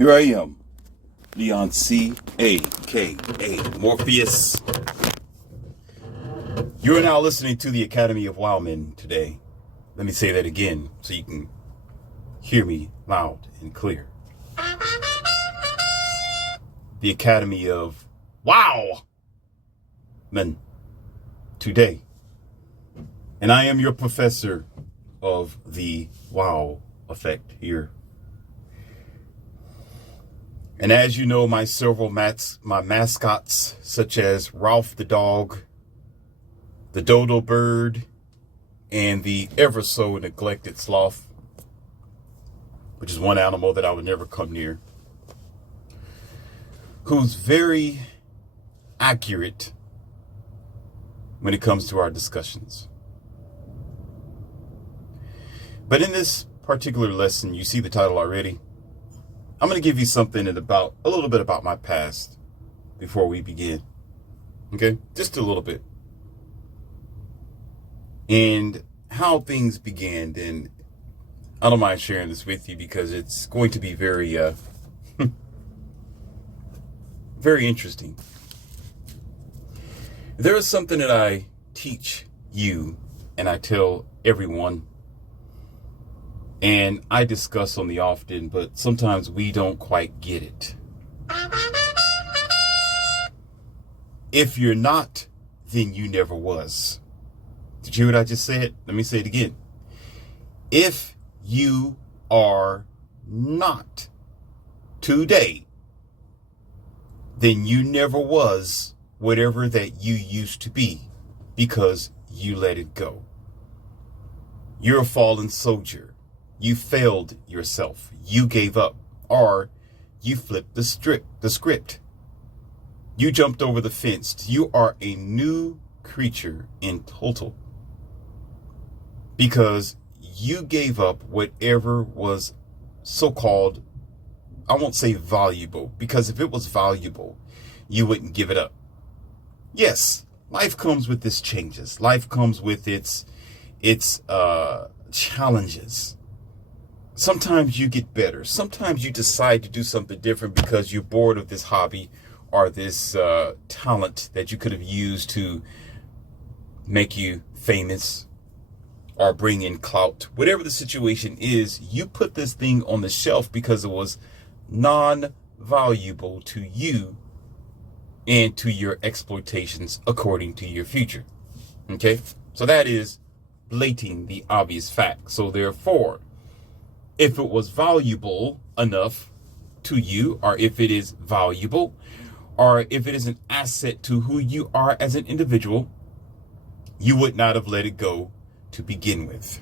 Here I am, Leon C, a.k.a. Morpheus. You are now listening to the Academy of Wowmen today. Let me say that again so you can hear me loud and clear. The Academy of Wow Men today. And I am your professor of the wow effect here. And as you know, my mascots, such as Ralph the dog, the dodo bird, and the ever so neglected sloth, which is one animal that I would never come near, who's very accurate when it comes to our discussions. But in this particular lesson, you see the title already. I'm going to give you something a little bit about my past before we begin. Okay? Just a little bit. And how things began. And I don't mind sharing this with you because it's going to be very, very interesting. There is something that I teach you and I tell everyone. And I discuss on the often, but sometimes we don't quite get it. If you're not, then you never was. Did you hear what I just said? Let me say it again. If you are not today, then you never was whatever that you used to be because you let it go. You're a fallen soldier. You failed yourself. You gave up, or you flipped the script. You jumped over the fence. You are a new creature in total because you gave up whatever was so-called, I won't say valuable, because if it was valuable, you wouldn't give it up. Yes, life comes with its changes. Life comes with its challenges. Sometimes you get better. Sometimes you decide to do something different because you're bored of this hobby or this talent that you could have used to make you famous or bring in clout. Whatever the situation is, you put this thing on the shelf because it was non-valuable to you and to your exploitations according to your future. Okay? So that is blating the obvious fact. So therefore, if it was valuable enough to you, or if it is valuable, or if it is an asset to who you are as an individual, you would not have let it go to begin with.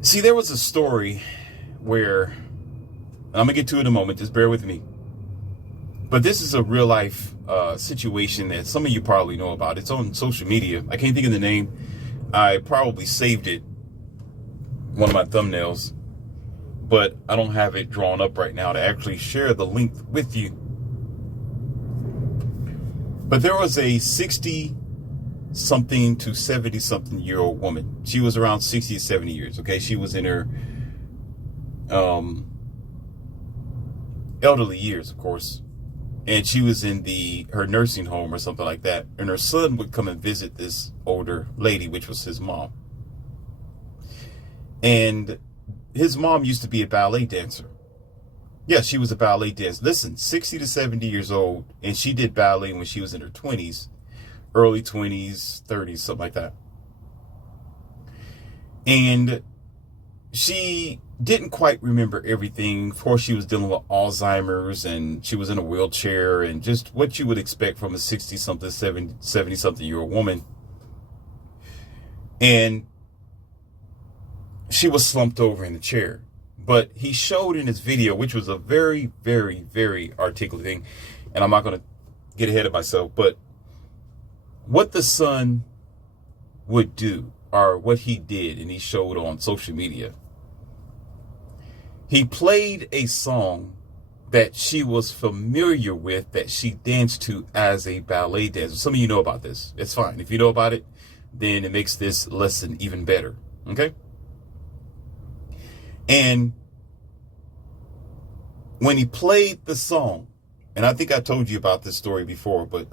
See, there was a story where, I'm going to get to it in a moment, just bear with me. But this is a real life situation that some of you probably know about. It's on social media. I can't think of the name. I probably saved it, one of my thumbnails, but I don't have it drawn up right now to actually share the link with you. But there was a 60-something to 70-something-year-old woman. She was around 60 to 70 years, okay? She was in her elderly years, of course. And she was in her nursing home or something like that. And her son would come and visit this older lady, which was his mom. And his mom used to be a ballet dancer. Yeah, she was a ballet dancer. Listen, 60 to 70 years old. And she did ballet when she was in her 20s, early 20s, 30s, something like that. And she didn't quite remember everything. Of course, she was dealing with Alzheimer's and she was in a wheelchair and just what you would expect from a 60-something, 70-something-year-old woman. And she was slumped over in the chair. But he showed in his video, which was a very, very, very articulate thing, and I'm not going to get ahead of myself, but what the son would do, or what he did, and he showed on social media. He played a song that she was familiar with, that she danced to as a ballet dancer. Some of you know about this. It's fine. If you know about it, then it makes this lesson even better. Okay? And when he played the song, and I think I told you about this story before, but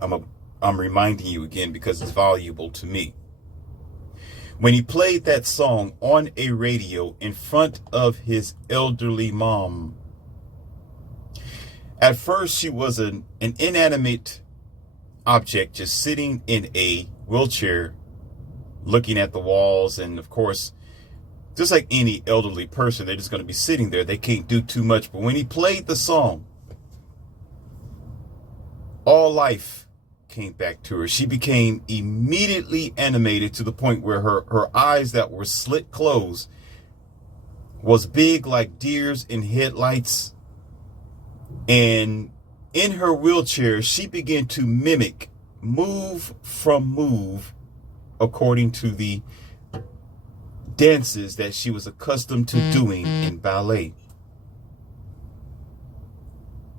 I'm reminding you again because it's valuable to me. When he played that song on a radio in front of his elderly mom, at first she was an inanimate object just sitting in a wheelchair looking at the walls, and of course, just like any elderly person, they're just going to be sitting there. They can't do too much. But when he played the song, all life came back to her. She became immediately animated to the point where her eyes that were slit closed was big like deers in headlights. And in her wheelchair, she began to mimic move according to the dances that she was accustomed to doing in ballet.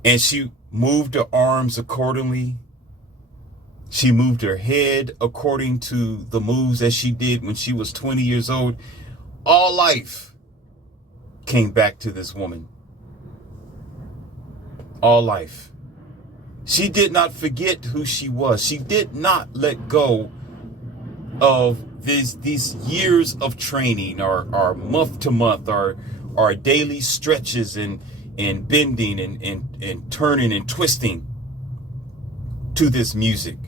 And she moved her arms accordingly. She moved her head according to the moves that she did when she was 20 years old. All life came back to this woman. All life. She did not forget who she was. She did not let go of these years of training, or month to month, our daily stretches and bending and turning and twisting to this music.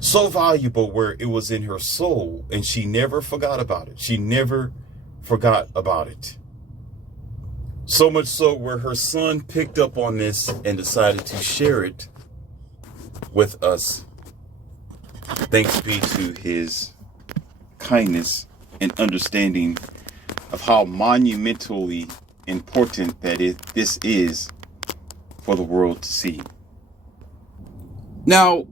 So valuable where it was in her soul, and she never forgot about it. She never forgot about it. So much so where her son picked up on this and decided to share it with us. Thanks be to his kindness and understanding of how monumentally important this is for the world to see. Now,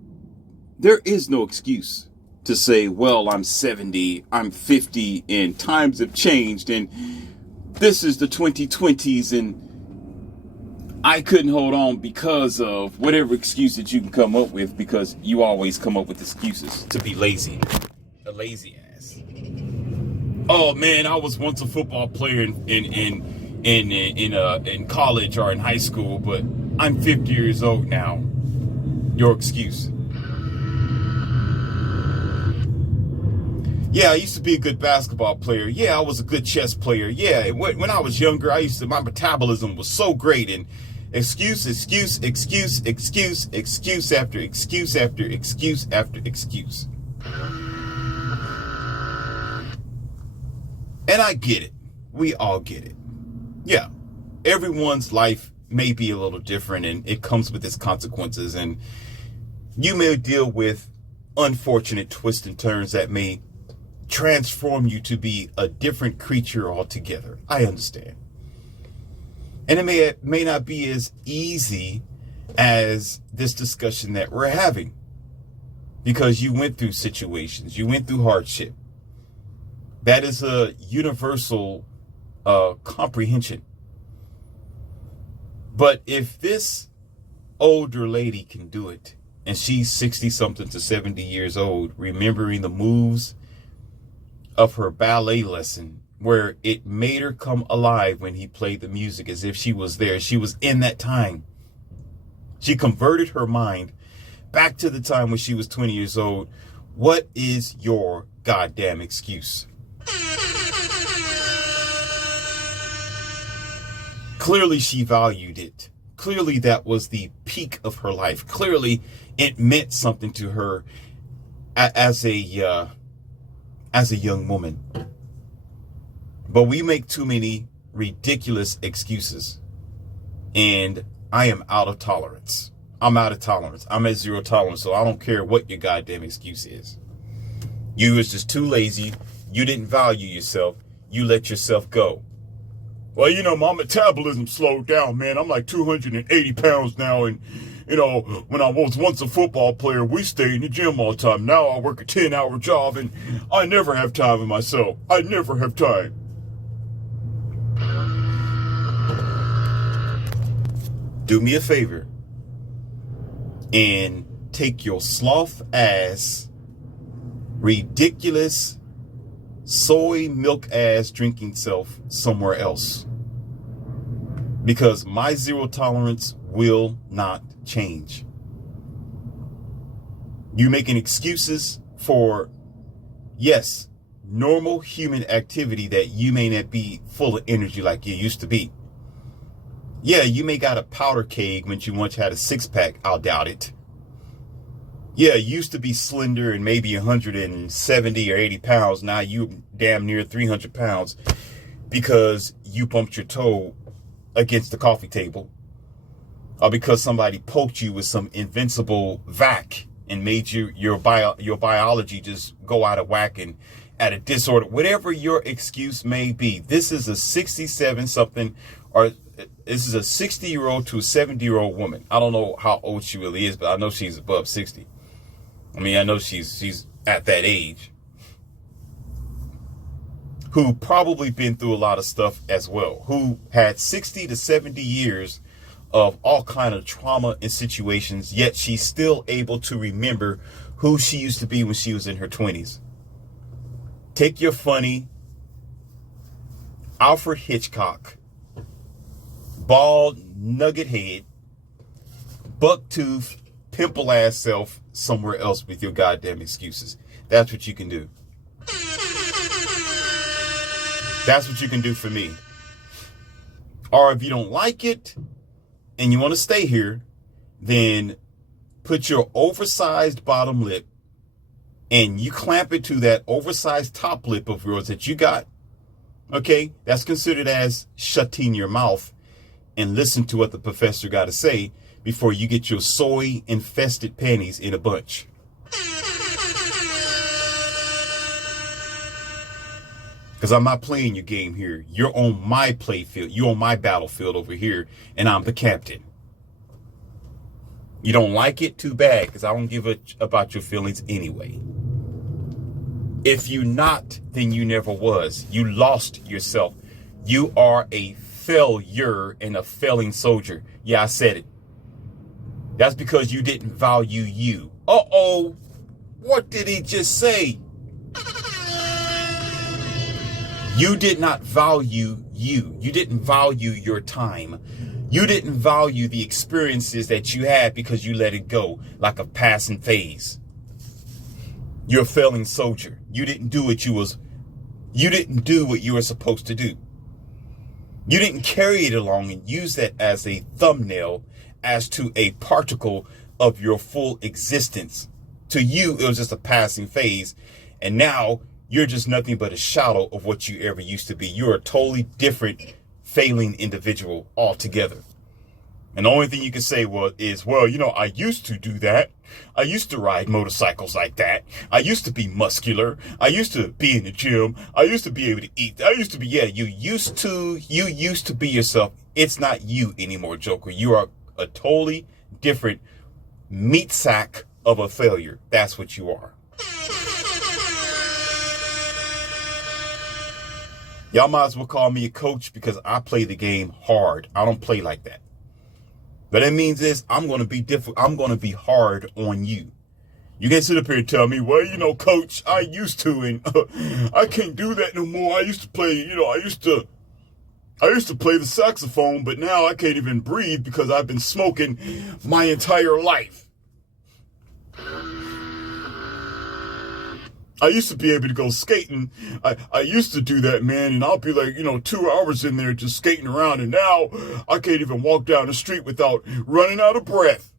there is no excuse to say, well, I'm 70, I'm 50, and times have changed, and this is the 2020s, and I couldn't hold on because of whatever excuse that you can come up with, because you always come up with excuses to be lazy. A lazy ass. Oh man, I was once a football player in college or in high school, but I'm 50 years old now. Your excuse. Yeah, I used to be a good basketball player. Yeah, I was a good chess player. Yeah, when I was younger, my metabolism was so great. And excuse after excuse after excuse after excuse. And I get it. We all get it. Yeah, everyone's life may be a little different, and it comes with its consequences. And you may deal with unfortunate twists and turns that may transform you to be a different creature altogether. I understand. And it may not be as easy as this discussion that we're having, because you went through situations, you went through hardship. That is a universal comprehension. But if this older lady can do it, and she's 60 something to 70 years old, remembering the moves of her ballet lesson, where it made her come alive when he played the music as if she was there. She was in that time. She converted her mind back to the time when she was 20 years old. What is your goddamn excuse? Clearly she valued it. Clearly that was the peak of her life. Clearly it meant something to her as a young woman. But we make too many ridiculous excuses. And I am out of tolerance. I'm out of tolerance. I'm at zero tolerance. So I don't care what your goddamn excuse is. You was just too lazy. You didn't value yourself. You let yourself go. Well, my metabolism slowed down, man. I'm like 280 pounds now. And, when I was once a football player, we stayed in the gym all the time. Now I work a 10-hour job, and I never have time for myself. I never have time. Do me a favor and take your sloth ass ridiculous soy milk ass drinking self somewhere else. Because my zero tolerance will not change. You making excuses for, yes, normal human activity that you may not be full of energy like you used to be. Yeah, you may got a powder keg when you once had a six-pack. I'll doubt it. Yeah, you used to be slender and maybe 170 or 80 pounds. Now you damn near 300 pounds because you bumped your toe against the coffee table, or because somebody poked you with some invincible vac and made your biology just go out of whack and at a disorder. Whatever your excuse may be, this is a 67 something, or this is a 60-year-old to a 70-year-old woman. I don't know how old she really is, but I know she's above 60. I mean, I know she's at that age, who probably been through a lot of stuff as well, who had 60 to 70 years of all kind of trauma and situations, yet she's still able to remember who she used to be when she was in her 20s. Take your funny Alfred Hitchcock, bald nugget head, buck tooth, pimple ass self somewhere else with your goddamn excuses. That's what you can do. That's what you can do for me. Or if you don't like it and you want to stay here, then put your oversized bottom lip and you clamp it to that oversized top lip of yours that you got. Okay, that's considered as shutting your mouth and listen to what the professor got to say before you get your soy infested panties in a bunch. Because I'm not playing your game here. You're on my playfield. You're on my battlefield over here, and I'm the captain. You don't like it? Too bad, because I don't give a about your feelings anyway. If you not, then you never was. You lost yourself. You are a failure and a failing soldier. Yeah, I said it. That's because you didn't value you. Uh-oh. What did he just say? You did not value you. You didn't value your time. You didn't value the experiences that you had because you let it go like a passing phase. You're a failing soldier. You didn't do what you were supposed to do. You didn't carry it along and use that as a thumbnail as to a particle of your full existence. To you, it was just a passing phase. And now you're just nothing but a shadow of what you ever used to be. You're a totally different, failing individual altogether. And the only thing you can say is, you know, I used to do that. I used to ride motorcycles like that. I used to be muscular. I used to be in the gym. I used to be able to eat. You used to be yourself. It's not you anymore, Joker. You are a totally different meat sack of a failure. That's what you are. Y'all might as well call me a coach because I play the game hard. I don't play like that. But that means is I'm going to be different. I'm going to be hard on you. You can't sit up here and tell me, well, you know, coach, I used to, and I can't do that no more. I used to play, you know, I used to play the saxophone, but now I can't even breathe because I've been smoking my entire life. I used to be able to go skating. I used to do that, man, and I'll be like, you know, 2 hours in there just skating around, and now I can't even walk down the street without running out of breath.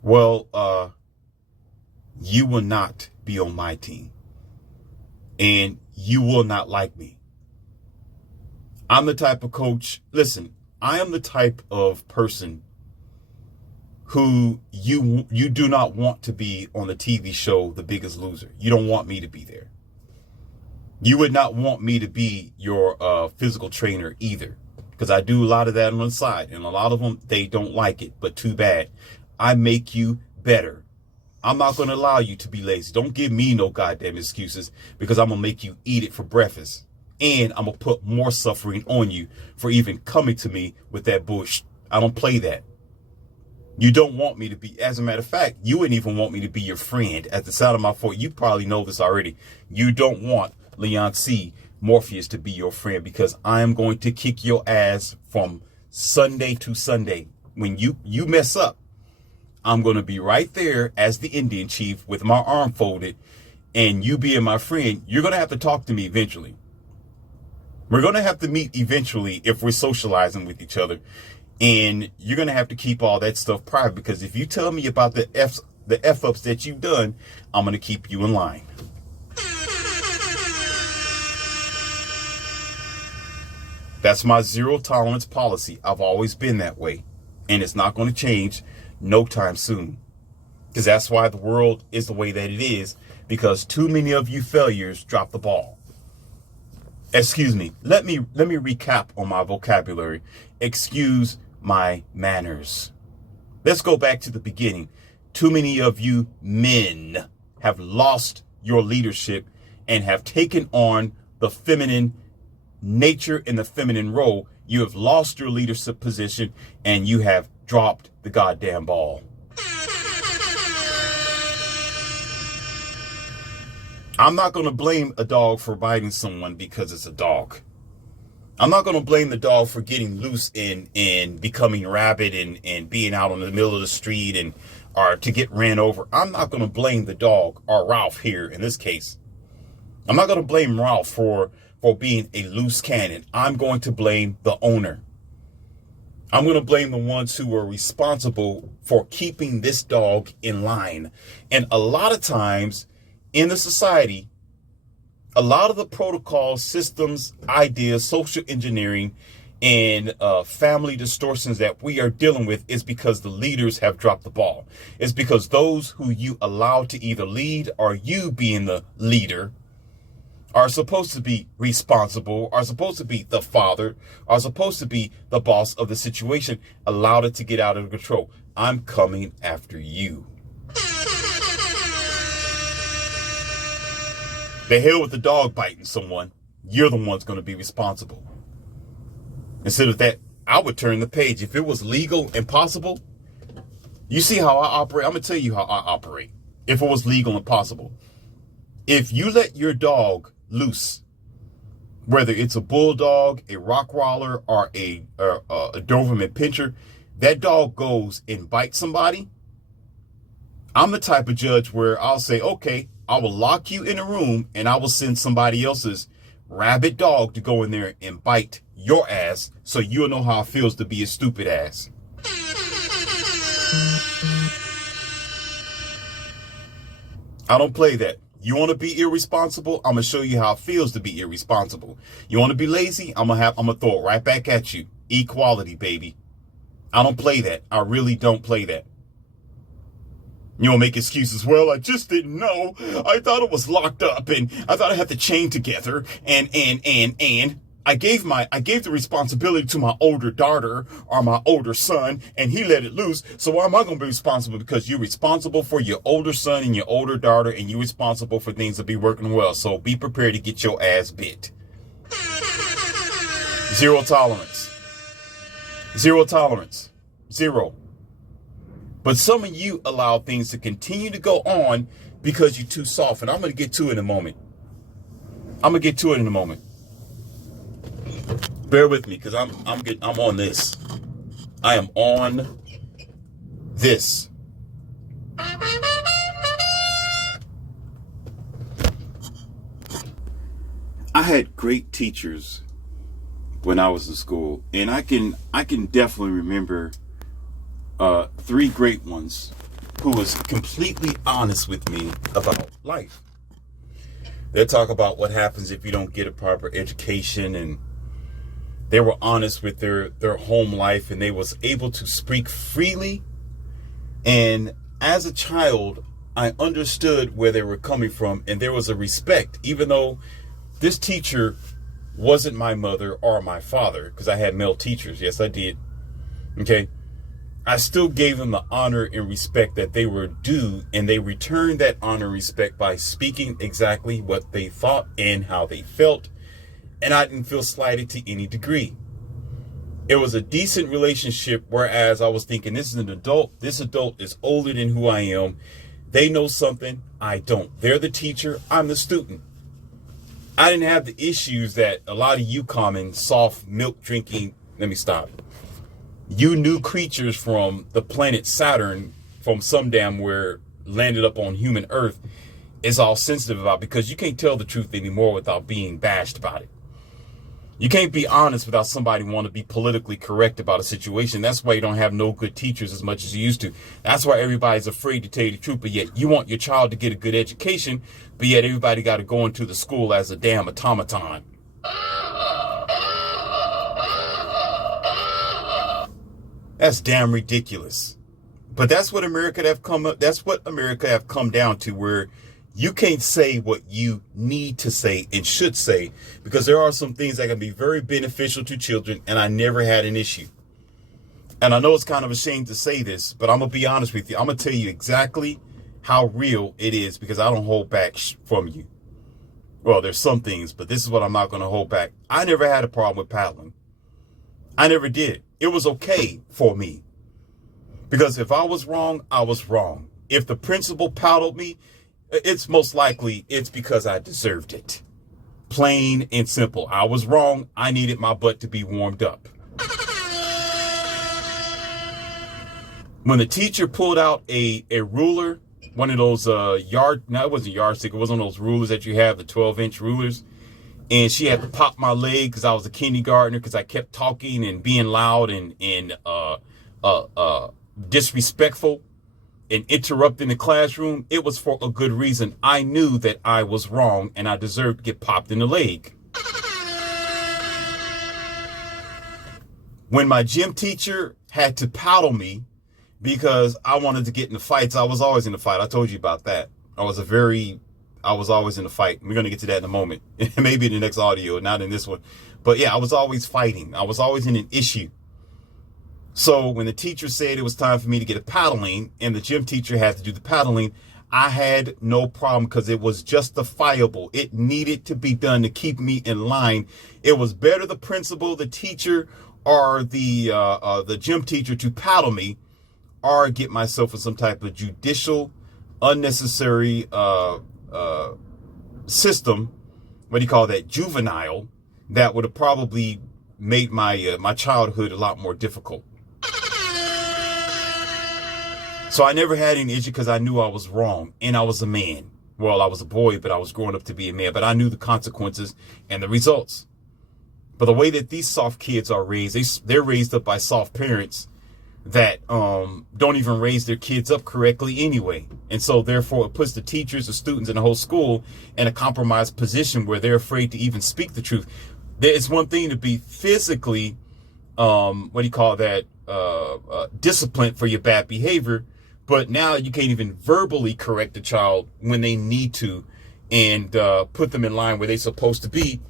Well, you will not be on my team, and you will not like me. I'm the type of coach, listen, I am the type of person who you do not want to be on the TV show The Biggest Loser. You don't want me to be there. You would not want me to be your physical trainer either, because I do a lot of that on the side, and a lot of them, they don't like it, but too bad. I make you better. I'm not going to allow you to be lazy. Don't give me no goddamn excuses, because I'm going to make you eat it for breakfast, and I'm going to put more suffering on you for even coming to me with that bullshit. I don't play that. You don't want me to be, as a matter of fact, you wouldn't even want me to be your friend. At the sound of my voice, you probably know this already. You don't want Leon C. Morpheus to be your friend, because I am going to kick your ass from Sunday to Sunday. When you mess up, I'm going to be right there as the Indian chief with my arm folded, and you being my friend, you're going to have to talk to me eventually. We're going to have to meet eventually if we're socializing with each other. And you're going to have to keep all that stuff private, because if you tell me about the F-ups that you've done, I'm going to keep you in line. That's my zero tolerance policy. I've always been that way. And it's not going to change no time soon. Because that's why the world is the way that it is. Because too many of you failures drop the ball. Excuse me. Let me recap on my vocabulary. Excuse my manners. Let's go back to the beginning. Too many of you men have lost your leadership and have taken on the feminine nature and the feminine role. You have lost your leadership position and you have dropped the goddamn ball. I'm not going to blame a dog for biting someone because it's a dog. I'm not going to blame the dog for getting loose and becoming rabid and being out on the middle of the street and or to get ran over. I'm not going to blame the dog, or Ralph here in this case. I'm not going to blame Ralph for being a loose cannon. I'm going to blame the owner. I'm going to blame the ones who are responsible for keeping this dog in line. And a lot of times in the society, a lot of the protocols, systems, ideas, social engineering, and family distortions that we are dealing with is because the leaders have dropped the ball. It's because those who you allow to either lead or you being the leader are supposed to be responsible, are supposed to be the father, are supposed to be the boss of the situation, allowed it to get out of control. I'm coming after you. The hell with the dog biting someone. You're the one's going to be responsible. Instead of that, I would turn the page. If it was legal and possible, you see how I operate? I'm going to tell you how I operate. If it was legal and possible. If you let your dog loose, whether it's a bulldog, a Rottweiler, or a Doberman Pinscher, that dog goes and bites somebody, I'm the type of judge where I'll say, okay, I will lock you in a room and I will send somebody else's rabid dog to go in there and bite your ass so you'll know how it feels to be a stupid ass. I don't play that. You want to be irresponsible? I'm going to show you how it feels to be irresponsible. You want to be lazy? I'm going to throw it right back at you. Equality, baby. I don't play that. I really don't play that. You don't make excuses. Well, I just didn't know. I thought it was locked up and I thought I had the chain together and I gave the responsibility to my older daughter or my older son and he let it loose. So why am I going to be responsible? Because you're responsible for your older son and your older daughter and you're responsible for things to be working well. So be prepared to get your ass bit. Zero tolerance. Zero tolerance. Zero. But some of you allow things to continue to go on because you're too soft. And I'm going to get to it in a moment. Bear with me because I'm on this. I am on this. I had great teachers when I was in school, and I can definitely remember three great ones who was completely honest with me about life. They talk about what happens if you don't get a proper education, and they were honest with their home life, and they was able to speak freely. And as a child, I understood where they were coming from, and there was a respect, even though this teacher wasn't my mother or my father, because I had male teachers. Yes, I did. Okay. I still gave them the honor and respect that they were due, and they returned that honor and respect by speaking exactly what they thought and how they felt, and I didn't feel slighted to any degree. It was a decent relationship, whereas I was thinking, this is an adult. This adult is older than who I am. They know something I don't. They're the teacher. I'm the student. I didn't have the issues that a lot of you common soft milk drinking. Let me stop. You new creatures from the planet Saturn, from some damn where landed up on human Earth, is all sensitive about, because you can't tell the truth anymore without being bashed about it. You can't be honest without somebody want to be politically correct about a situation. That's why you don't have no good teachers as much as you used to. That's why everybody's afraid to tell you the truth, but yet you want your child to get a good education, but yet everybody got to go into the school as a damn automaton. That's damn ridiculous. But that's what America have come up. That's what America have come down to, where you can't say what you need to say and should say, because there are some things that can be very beneficial to children, and I never had an issue. And I know it's kind of a shame to say this, but I'm going to be honest with you. I'm going to tell you exactly how real it is, because I don't hold back from you. Well, there's some things, but this is what I'm not going to hold back. I never had a problem with paddling. I never did. It was okay for me. Because if I was wrong, I was wrong. If the principal paddled me, it's most likely it's because I deserved it. Plain and simple. I was wrong. I needed my butt to be warmed up. When the teacher pulled out a ruler, one of those it wasn't yardstick, it was one of those rulers that you have, the 12-inch rulers, and she had to pop my leg because I was a kindergartner, because I kept talking and being loud and disrespectful and interrupting the classroom. It was for a good reason. I knew that I was wrong and I deserved to get popped in the leg. When my gym teacher had to paddle me because I wanted to get in the fights, I was always in the fight. I told you about that. I was always in the fight. We're going to get to that in a moment. Maybe in the next audio, not in this one. But yeah, I was always fighting. I was always in an issue. So when the teacher said it was time for me to get a paddling, and the gym teacher had to do the paddling, I had no problem, because it was justifiable. It needed to be done to keep me in line. It was better the principal, the teacher, or the gym teacher to paddle me, or get myself in some type of judicial, unnecessary system. What do you call that? Juvenile. That would have probably made my childhood a lot more difficult. So I never had any issue, because I knew I was wrong, and I was a man. Well, I was a boy, but I was growing up to be a man, but I knew the consequences and the results. But the way that these soft kids are raised, they're raised up by soft parents that don't even raise their kids up correctly anyway. And so therefore it puts the teachers, the students, and the whole school in a compromised position where they're afraid to even speak the truth. It's one thing to be physically, disciplined for your bad behavior, but now you can't even verbally correct the child when they need to, and put them in line where they're supposed to be,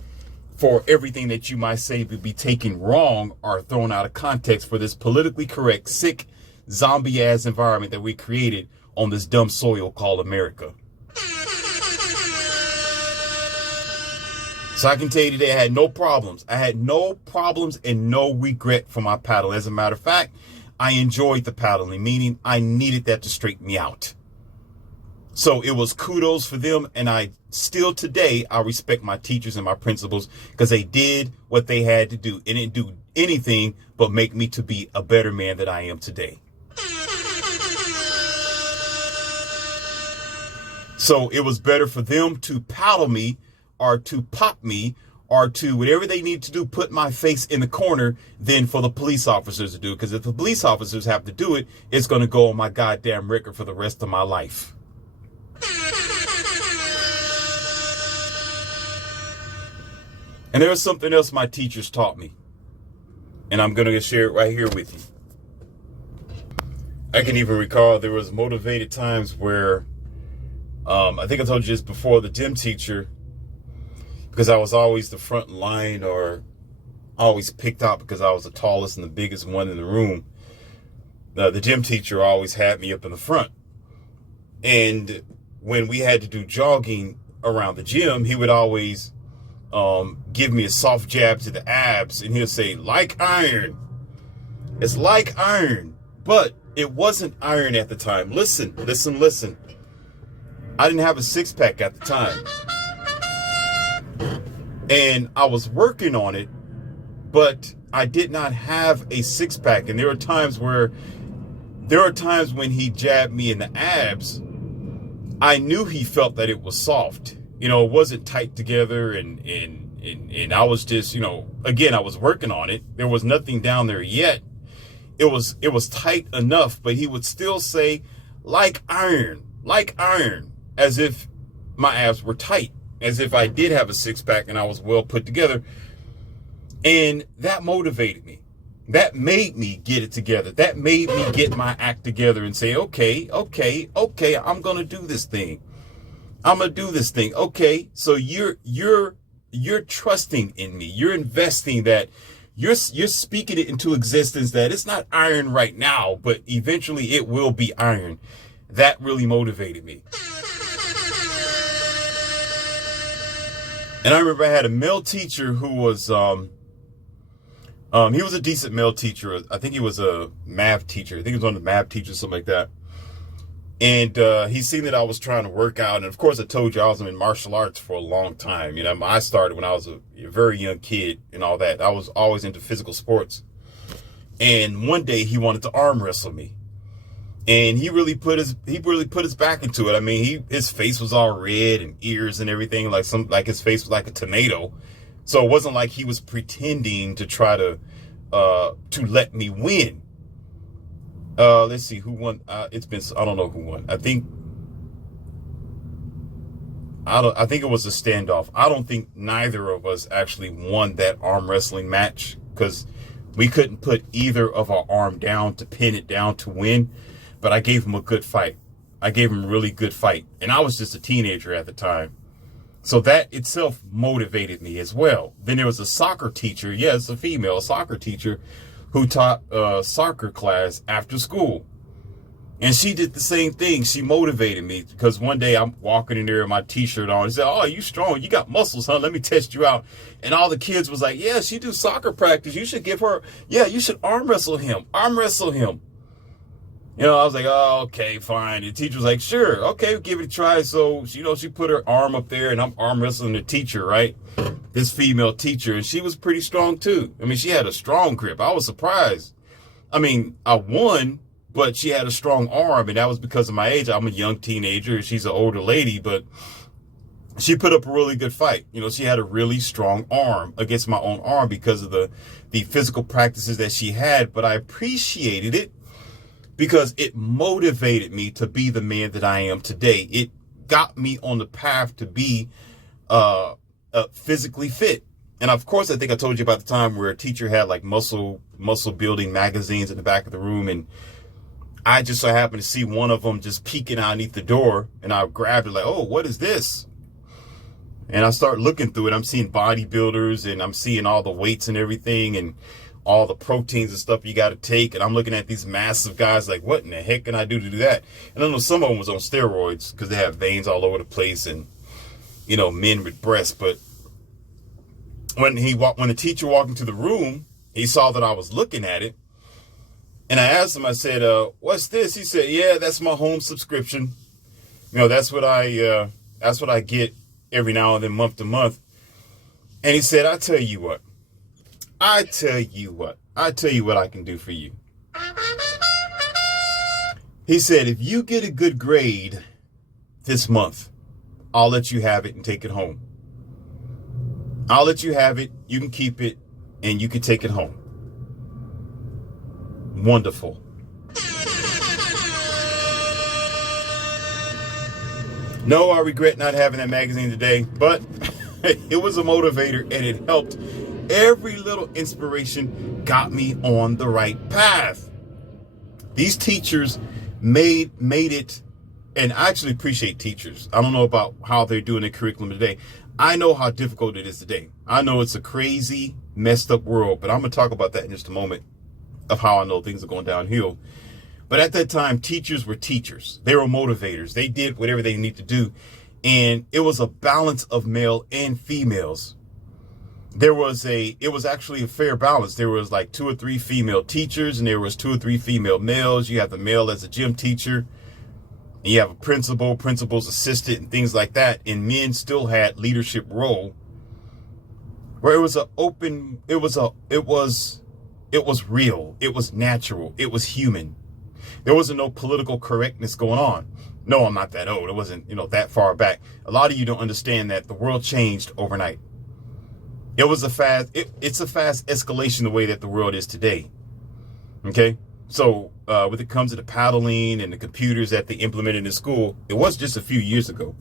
for everything that you might say would be taken wrong or thrown out of context for this politically correct, sick, zombie-ass environment that we created on this dumb soil called America. So I can tell you today, I had no problems. I had no problems and no regret for my paddle. As a matter of fact, I enjoyed the paddling, meaning I needed that to straighten me out. So it was kudos for them, and I still today, I respect my teachers and my principals, because they did what they had to do. It didn't do anything but make me to be a better man than I am today. So it was better for them to paddle me, or to pop me, or to whatever they need to do, put my face in the corner, than for the police officers to do. Because if the police officers have to do it, it's going to go on my goddamn record for the rest of my life. And there was something else my teachers taught me, and I'm going to share it right here with you. I can even recall there was motivated times where, I think I told you this before, the gym teacher, because I was always the front line, or always picked out because I was the tallest and the biggest one in the room. The gym teacher always had me up in the front. And when we had to do jogging around the gym, he would always give me a soft jab to the abs, and he'll say, like iron. It's like iron, but it wasn't iron at the time. Listen. I didn't have a six-pack at the time. And I was working on it, but I did not have a six-pack. And there were times when he jabbed me in the abs, I knew he felt that it was soft. It wasn't tight together, and I was just, again, I was working on it. There was nothing down there yet. It was tight enough, but he would still say, like iron, as if my abs were tight, as if I did have a six-pack and I was well put together. And that motivated me. That made me get it together. That made me get my act together and say, okay, I'm going to do this thing. Okay, so you're trusting in me. You're investing that. You're speaking it into existence that it's not iron right now, but eventually it will be iron. That really motivated me. And I remember I had a male teacher who was, he was a decent male teacher. I think he was a math teacher. I think he was one of the math teachers, something like that. And he seen that I was trying to work out. And of course, I told you I was in martial arts for a long time. I started when I was a very young kid and all that. I was always into physical sports. And one day he wanted to arm wrestle me. And he really put his back into it. I mean, his face was all red and ears and everything, like his face was like a tomato. So it wasn't like he was pretending to try to let me win. Let's see who won. I don't know who won. I think it was a standoff. I don't think neither of us actually won that arm wrestling match because we couldn't put either of our arm down to pin it down to win. But I gave him a good fight. I gave him a really good fight. And I was just a teenager at the time. So that itself motivated me as well. Then there was a soccer teacher. Yes, a female soccer teacher who taught soccer class after school. And she did the same thing. She motivated me because one day I'm walking in there with my t-shirt on. She said, "Oh, you strong. You got muscles, huh? Let me test you out." And all the kids was like, "Yeah, she do soccer practice. You should give her, you should arm wrestle him. Arm wrestle him." I was like, "Oh, okay, fine." The teacher was like, "Sure, okay, give it a try." So, she put her arm up there and I'm arm wrestling the teacher, right? This female teacher. And she was pretty strong too. I mean, she had a strong grip. I was surprised. I mean, I won, but she had a strong arm. And that was because of my age. I'm a young teenager. She's an older lady, but she put up a really good fight. She had a really strong arm against my own arm because of the physical practices that she had. But I appreciated it, because it motivated me to be the man that I am today. It got me on the path to be physically fit. And of course, I think I told you about the time where a teacher had like muscle building magazines in the back of the room. And I just so happened to see one of them just peeking underneath the door. And I grabbed it like, "Oh, what is this?" And I start looking through it. I'm seeing bodybuilders and I'm seeing all the weights and everything. And all the proteins and stuff you got to take. And I'm looking at these massive guys like, what in the heck can I do to do that? And I know some of them was on steroids because they have veins all over the place and, men with breasts. But when the teacher walked into the room, he saw that I was looking at it. And I asked him, I said, "What's this?" He said, "Yeah, that's my home subscription. That's what I get every now and then, month to month." And he said, I tell you what I can do for you. He said, "If you get a good grade this month, I'll let you have it and take it home. I'll let you have it. You can keep it and you can take it home." Wonderful. No, I regret not having that magazine today, but it was a motivator and it helped. Every little inspiration got me on the right path. These teachers made it, and I actually appreciate teachers. I don't know about how they're doing their curriculum today. I know how difficult it is today. I know it's a crazy, messed up world, but I'm going to talk about that in just a moment of how I know things are going downhill. But at that time, teachers were teachers. They were motivators. They did whatever they need to do. And it was a balance of male and females. it was actually a fair balance. There was like 2 or 3 female teachers, and there was 2 or 3 female males. You have the male as a gym teacher, and you have a principal's assistant, and things like that. And men still had leadership role, where it was real, it was natural, it was human. There wasn't no political correctness going on. No, I'm not that old. It wasn't, that far back. A lot of you don't understand that the world changed overnight. It's a fast escalation the way that the world is today. Okay? So when it comes to the paddling and the computers that they implemented in school, it was just a few years ago.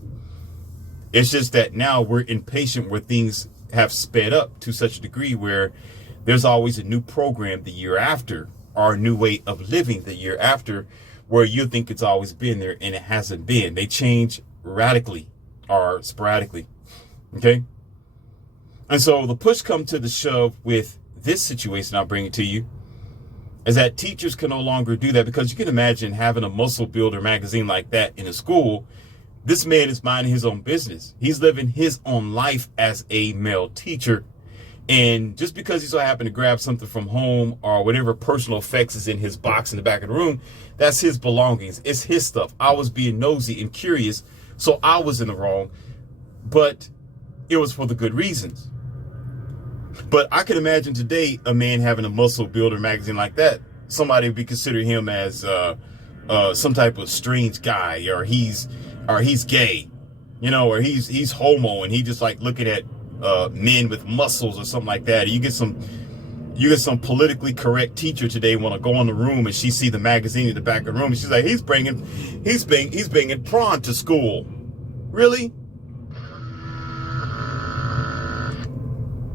It's just that now we're impatient where things have sped up to such a degree where there's always a new program the year after, or a new way of living the year after, where you think it's always been there and it hasn't been. They change radically or sporadically. Okay? And so the push come to the shove with this situation I'll bring it to you is that teachers can no longer do that, because you can imagine having a muscle builder magazine like that in a school. This man is minding his own business. He's living his own life as a male teacher. And just because he so happened to grab something from home or whatever personal effects is in his box in the back of the room, that's his belongings. It's his stuff. I was being nosy and curious, so I was in the wrong, but it was for the good reasons. But I can imagine today a man having a muscle builder magazine like that. Somebody would be considering him as some type of strange guy, or he's gay, or he's homo, and he just like looking at men with muscles or something like that. You get some politically correct teacher today want to go in the room, and she see the magazine in the back of the room, and she's like, he's bringing prawn to school. Really?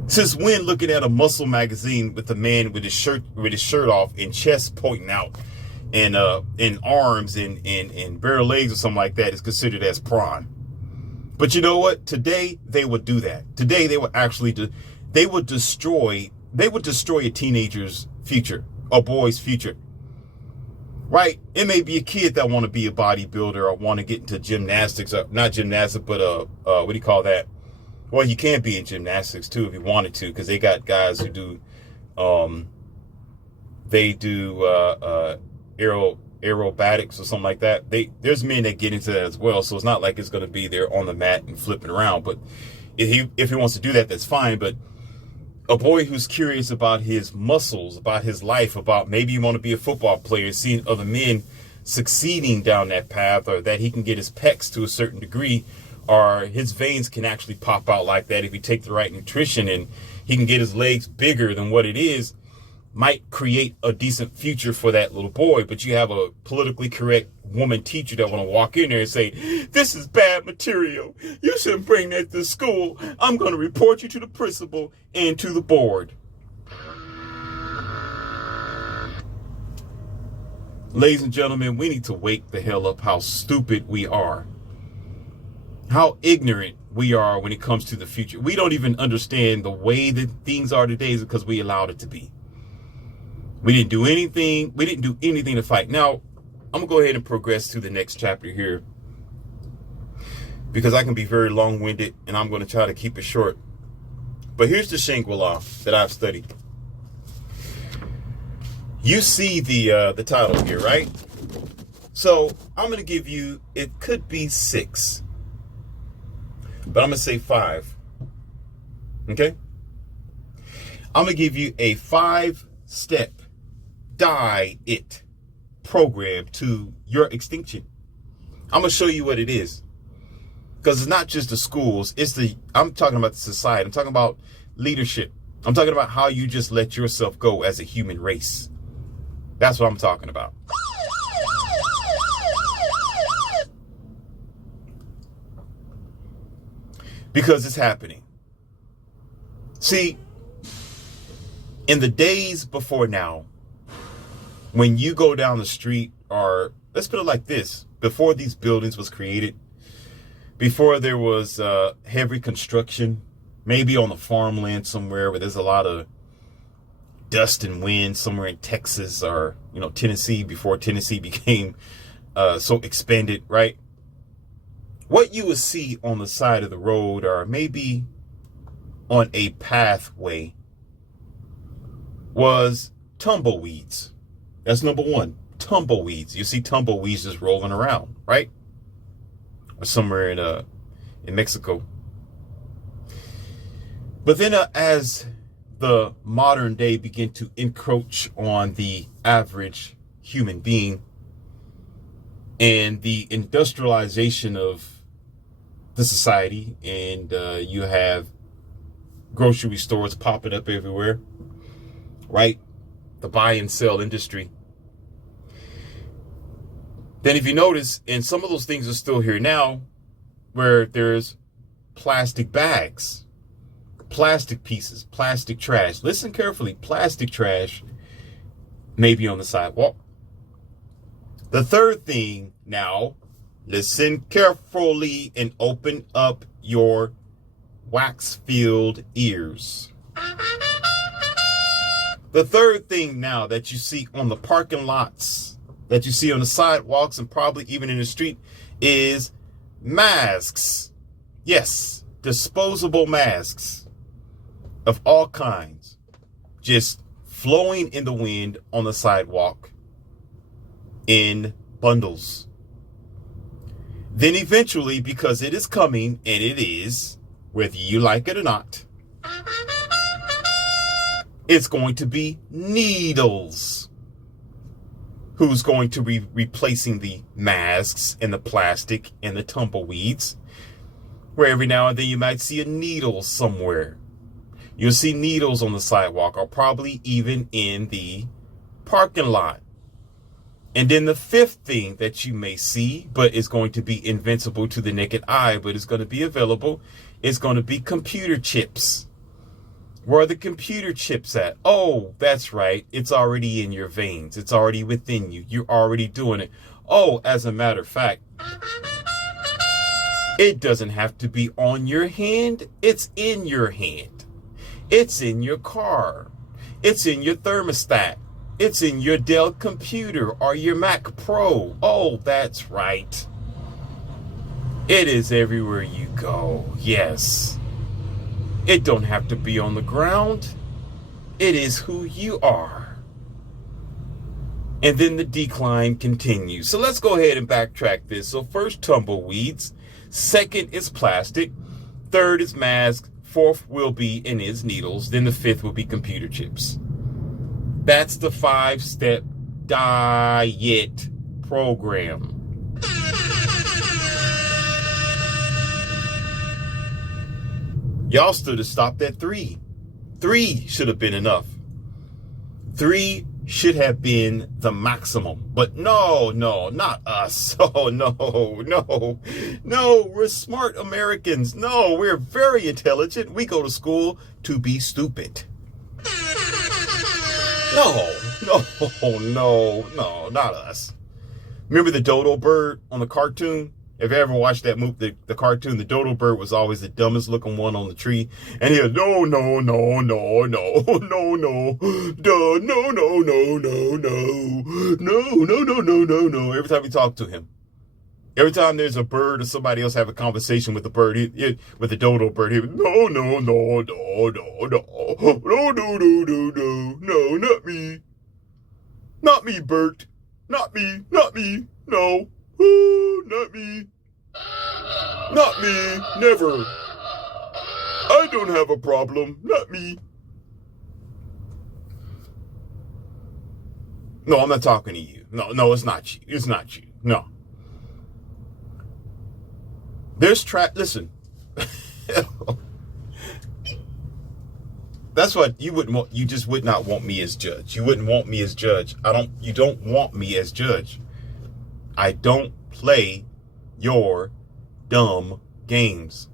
Since when looking at a muscle magazine with a man with his shirt off and chest pointing out and arms and bare legs or something like that is considered as prawn? But you know what? Today they would do that. Today they would actually destroy a teenager's future, a boy's future. Right? It may be a kid that want to be a bodybuilder or want to get into gymnastics, or not gymnastics, but what do you call that? Well, you can be in gymnastics too if you wanted to, because they got guys who do aerobatics or something like that. There's men that get into that as well, so it's not like it's going to be there on the mat and flipping around. But if he wants to do that, that's fine. But a boy who's curious about his muscles, about his life, about maybe you want to be a football player, seeing other men succeeding down that path, or that he can get his pecs to a certain degree, or his veins can actually pop out like that if he take the right nutrition, and he can get his legs bigger than what it is, might create a decent future for that little boy. But you have a politically correct woman teacher that want to walk in there and say, this is bad material. You shouldn't bring that to school. I'm going to report you to the principal and to the board. Ladies and gentlemen, we need to wake the hell up how stupid we are. How ignorant we are when it comes to the future. We don't even understand the way that things are today because we allowed it to be. We didn't do anything. We didn't do anything to fight. Now, I'm going to go ahead and progress to the next chapter here, because I can be very long-winded, and I'm going to try to keep it short. But here's the Shangri-La that I've studied. You see the title here, right? So I'm going to give you, it could be 6, but I'm going to say 5. Okay? I'm going to give you a 5-step DiE-It program to your extinction. I'm going to show you what it is. Because it's not just the schools, I'm talking about the society. I'm talking about leadership. I'm talking about how you just let yourself go as a human race. That's what I'm talking about. Because it's happening. See, in the days before now, when you go down the street, or let's put it like this, before these buildings was created, before there was heavy construction, maybe on the farmland somewhere where there's a lot of dust and wind, somewhere in Texas or Tennessee, before Tennessee became so expanded, right? What you would see on the side of the road are maybe on a pathway was tumbleweeds. That's number one. Tumbleweeds. You see tumbleweeds just rolling around, right? Or somewhere in Mexico. But then as the modern day began to encroach on the average human being and the industrialization of the society, and you have grocery stores popping up everywhere, right? The buy and sell industry. Then if you notice, and some of those things are still here now, where there's plastic bags, plastic pieces, plastic trash. Listen carefully, plastic trash maybe on the sidewalk. The third thing now, listen carefully and open up your wax-filled ears. The third thing now that you see on the parking lots, that you see on the sidewalks, and probably even in the street, is masks. Yes, disposable masks of all kinds, just flowing in the wind on the sidewalk in bundles. Then eventually, because it is coming, and it is, whether you like it or not, it's going to be needles. Who's going to be replacing the masks and the plastic and the tumbleweeds? Where every now and then you might see a needle somewhere. You'll see needles on the sidewalk, or probably even in the parking lot. And then the fifth thing that you may see, but is going to be invincible to the naked eye, but is going to be available, is going to be computer chips. Where are the computer chips at? Oh, that's right. It's already in your veins. It's already within you. You're already doing it. Oh, as a matter of fact, it doesn't have to be on your hand. It's in your hand. It's in your car. It's in your thermostat. It's in your Dell computer or your Mac Pro. Oh, that's right. It is everywhere you go. Yes. It don't have to be on the ground. It is who you are. And then the decline continues. So let's go ahead and backtrack this. So first, tumbleweeds. Second is plastic. Third is masks. Fourth will be and is needles. Then the fifth will be computer chips. That's the 5-step DiE-It program. Y'all stood to stop at 3. 3 should have been enough. 3 should have been the maximum. But no, not us. Oh, no, we're smart Americans. No, we're very intelligent. We go to school to be stupid. No, not us. Remember the dodo bird on the cartoon? If you ever watched that movie, the cartoon, the dodo bird was always the dumbest looking one on the tree. And he was, no, every time you talk to him. Every time there's a bird or somebody else have a conversation with the bird, with the dodo bird, he would, no, not me. Not me, Bert. Not me, no. Not me. Not me, never. I don't have a problem, not me. No, I'm not talking to you. No, it's not you. It's not you. No. Listen. That's what you just would not want me as judge. You wouldn't want me as judge. You don't want me as judge. I don't play your dumb games.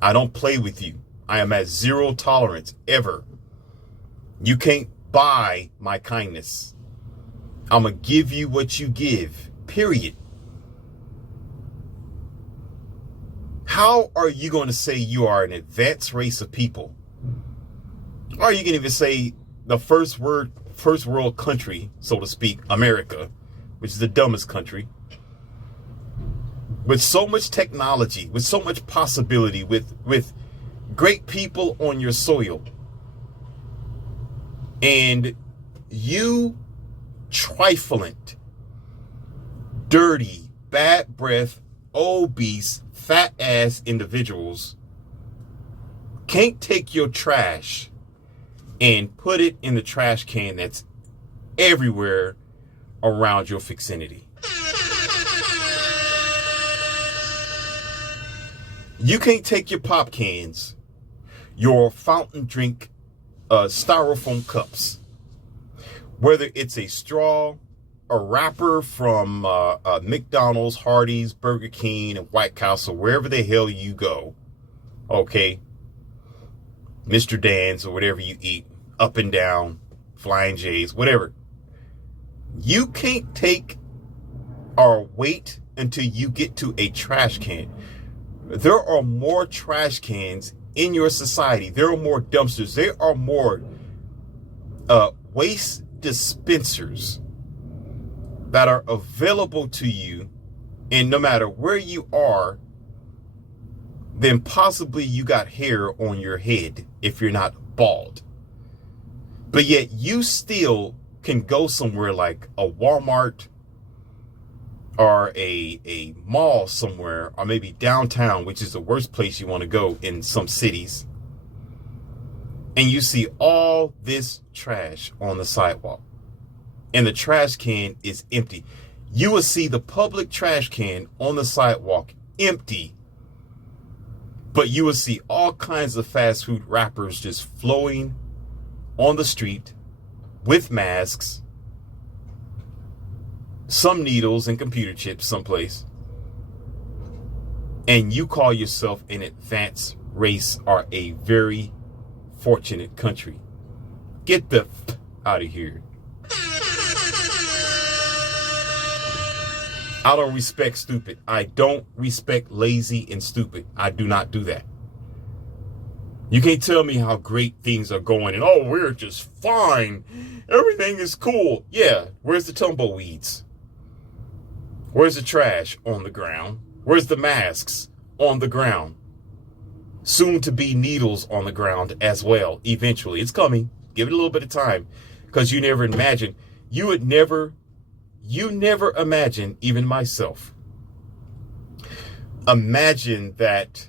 I don't play with you. I am at 0 tolerance ever. You can't buy my kindness. I'm going to give you what you give, period. How are you going to say you are an advanced race of people? Or you can even say the first world country, so to speak, America, which is the dumbest country, with so much technology, with so much possibility, with great people on your soil, and you trifling, dirty, bad breath, obese, fat ass individuals can't take your trash and put it in the trash can that's everywhere around your vicinity. You can't take your pop cans, your fountain drink styrofoam cups, whether it's a straw, a wrapper from McDonald's, Hardee's, Burger King, and White Castle, wherever the hell you go, okay, Mr. Dan's or whatever you eat, Up and Down, Flying J's, whatever. You can't take or wait until you get to a trash can. There are more trash cans in your society. There are more dumpsters. There are more waste dispensers that are available to you, and no matter where you are, then possibly you got hair on your head if you're not bald. But yet you still can go somewhere like a Walmart or a mall somewhere, or maybe downtown, which is the worst place you want to go in some cities, and you see all this trash on the sidewalk, and the trash can is empty. You will see the public trash can on the sidewalk empty, but you will see all kinds of fast food wrappers just flowing on the street with masks, some needles and computer chips someplace, and you call yourself an advanced race or a very fortunate country. Get the out of here. I don't respect stupid. I don't respect lazy and stupid. I do not do that. You can't tell me how great things are going and, oh, we're just fine. Everything is cool. Yeah, where's the tumbleweeds? Where's the trash on the ground? Where's the masks on the ground? Soon to be needles on the ground as well. Eventually, it's coming. Give it a little bit of time, because you never imagine. You never imagine, even myself, imagine that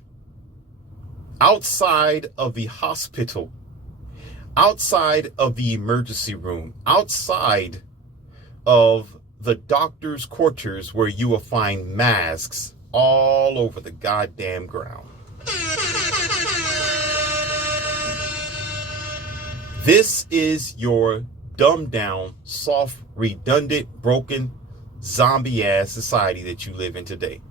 outside of the hospital, outside of the emergency room, outside of the doctor's quarters, where you will find masks all over the goddamn ground. This is your dumbed down, soft, redundant, broken, zombie ass society that you live in today.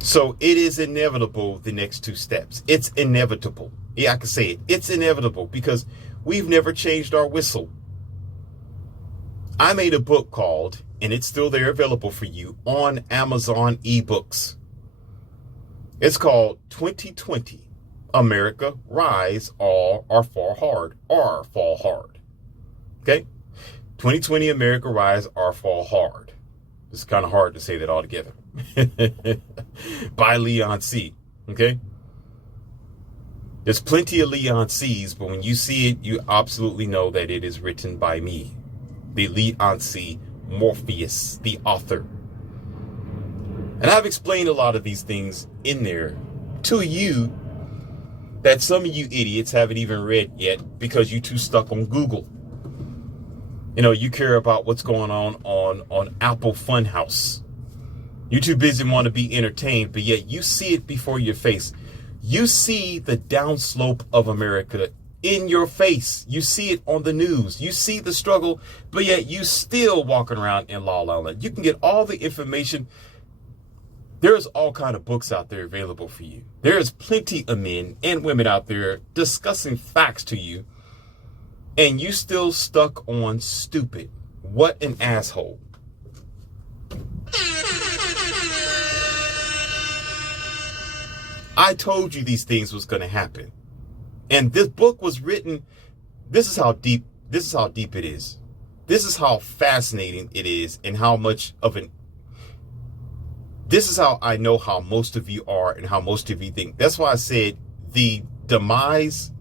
So it is inevitable, the next two steps. It's inevitable. Yeah, I can say it. It's inevitable, because we've never changed our whistle. I made a book called, and it's still there available for you on Amazon eBooks. It's called 2020 America Rise or Fall Hard. Okay? 2020 America Rise or Fall Hard. It's kind of hard to say that all together. By Leon C. Okay? There's plenty of Leon C's, but when you see it, you absolutely know that it is written by me, the Leon C. Morpheus, the author. And I've explained a lot of these things in there to you that some of you idiots haven't even read yet, because you too stuck on Google. You know, you care about what's going on Apple Funhouse. You're too busy and want to be entertained, but yet you see it before your face. You see the downslope of America in your face. You see it on the news. You see the struggle, but yet you still walking around in La La Land. You can get all the information. There's all kind of books out there available for you. There's plenty of men and women out there discussing facts to you, and you still stuck on stupid. What an asshole. I told you these things was going to happen. And this book was written, this is how deep it is. This is how fascinating it is, and how much of this is how I know how most of you are and how most of you think. That's why I said the demise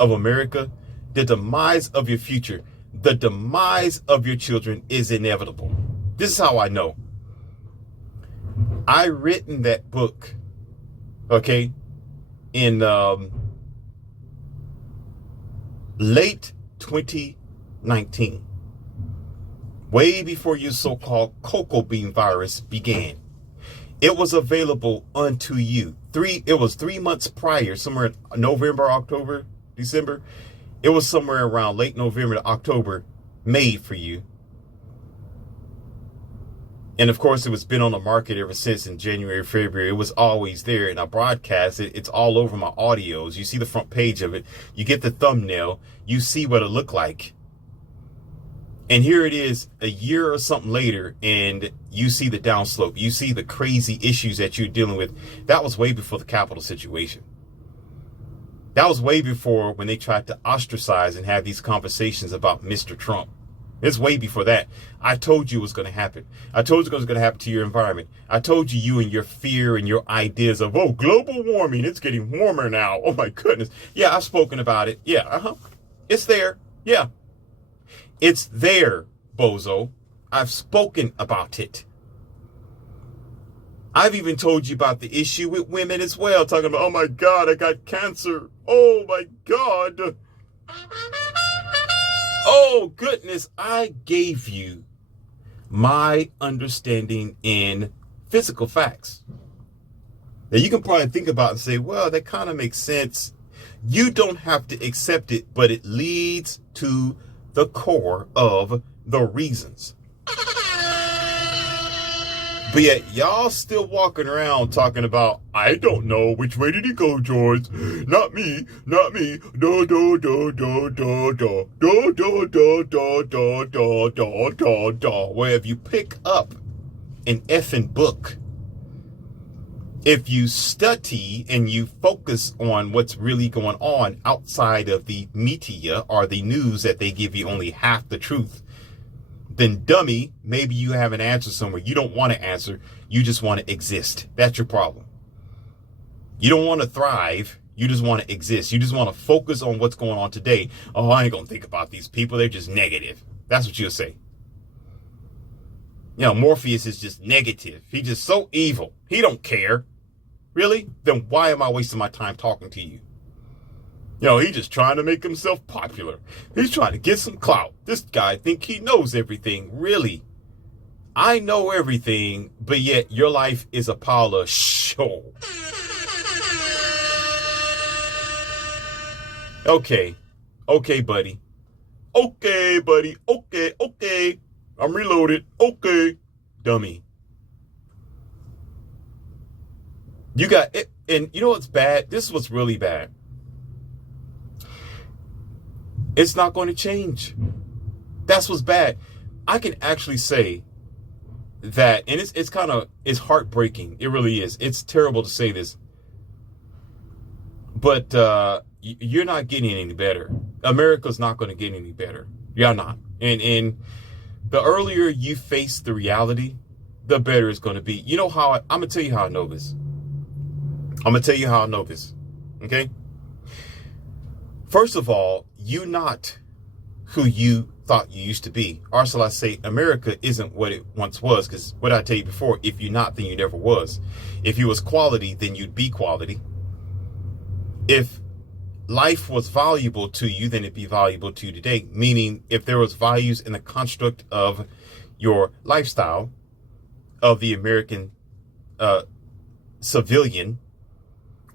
of America, the demise of your future, the demise of your children is inevitable. This is how I know. I written that book, okay, in late 2019, way before your so-called cocoa bean virus began. It was available unto you. It was 3 months prior, somewhere in November, October, December. It was somewhere around late November to October, made for you. And of course, it was been on the market ever since in January, February. It was always there, and I broadcast it. It's all over my audios. You see the front page of it. You get the thumbnail. You see what it looked like. And here it is a year or something later, and you see the downslope. You see the crazy issues that you're dealing with. That was way before the Capitol situation. That was way before when they tried to ostracize and have these conversations about Mr. Trump. It's way before that. I told you it was going to happen. I told you it was going to happen to your environment. I told you and your fear and your ideas of, oh, global warming, it's getting warmer now. Oh, my goodness. Yeah, I've spoken about it. Yeah, It's there. Yeah. It's there, bozo. I've spoken about it. I've even told you about the issue with women as well, talking about, oh my God, I got cancer. Oh my God. Oh goodness, I gave you my understanding in physical facts. Now you can probably think about it and say, well, that kind of makes sense. You don't have to accept it, but it leads to the core of the reasons. But yet y'all still walking around talking about, I don't know, which way did he go, George? Not me, not me. Do do do do do do do do do do do do do do do. Where if you pick up an effing book, if you study and you focus on what's really going on outside of the media or the news that they give you only half the truth, then dummy, maybe you have an answer somewhere. You don't want to answer. You just want to exist. That's your problem. You don't want to thrive. You just want to exist. You just want to focus on what's going on today. Oh, I ain't going to think about these people. They're just negative. That's what you'll say. You know, Morpheus is just negative. He's just so evil. He don't care. Really? Then why am I wasting my time talking to you? You know, he's just trying to make himself popular. He's trying to get some clout. This guy think he knows everything. Really? I know everything, but yet your life is a pile of show. Okay. Okay, buddy. Okay, buddy. Okay, okay. I'm reloaded. Okay. Dummy. You got it. And you know what's bad? This is what's really bad. It's not going to change. That's what's bad. I can actually say that, and it's heartbreaking. It really is. It's terrible to say this, but you're not getting any better. America's not going to get any better. You're not. And the earlier you face the reality, the better it's going to be. You know how I'm going to tell you how I know this. I'm going to tell you how I know this. Okay? First of all, you're not who you thought you used to be. Or shall I say, America isn't what it once was. Because what I tell you before, if you're not, then you never was. If you was quality, then you'd be quality. If life was valuable to you, then it'd be valuable to you today. Meaning, if there was values in the construct of your lifestyle, of the American civilian,